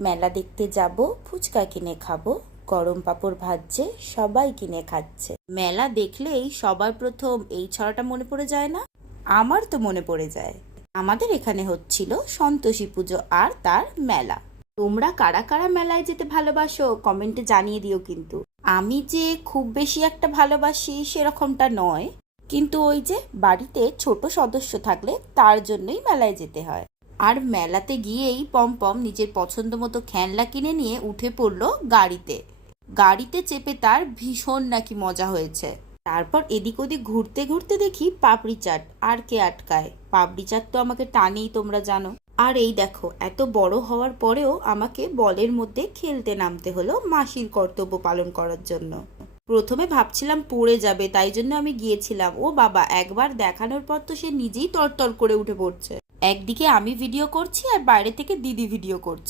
মেলা দেখতে যাব, ফুচকা কিনে খাবো, গরম পাঁপড় ভাজছে, সবাই কিনে খাচ্ছে। মেলা দেখলেই সবার প্রথম এই ছড়াটা মনে পড়ে যায় না? আমার তো মনে পড়ে যায়। আমাদের এখানে হচ্ছিল সন্তোষী পুজো আর তার মেলা। তোমরা কারা কারা মেলায় যেতে ভালোবাসো কমেন্টে জানিয়ে দিও কিন্তু। আমি যে খুব বেশি একটা ভালোবাসি সেরকমটা নয়, কিন্তু ওই যে বাড়িতে ছোট সদস্য থাকলে তার জন্যই মেলায় যেতে হয়। আর মেলাতে গিয়েই পমপম নিজের পছন্দ মতো খেলনা কিনে নিয়ে উঠে পড়লো গাড়িতে। গাড়িতে চেপে তার ভীষণ নাকি মজা হয়েছে। তারপর এদিক ওদিক ঘুরতে ঘুরতে দেখি পাপড়ি চাট, আর কে আটকায়। পাপড়ি চাট তো আমাকে টানেই, তোমরা জানো। আর এই দেখো, এত বড় হওয়ার পরেও আমাকে বলের মধ্যে খেলতে নামতে হলো মাসির কর্তব্য পালন করার জন্য। প্রথমে ভাবছিলাম পড়ে যাবে, তাই জন্য আমি গিয়েছিলাম। ও বাবা, একবার দেখানোর পর তো সে নিজেই তরতর করে উঠে পড়ছে। একদিকে আমি ভিডিও করছি আর বাইরে থেকে দিদি ভিডিও করছে।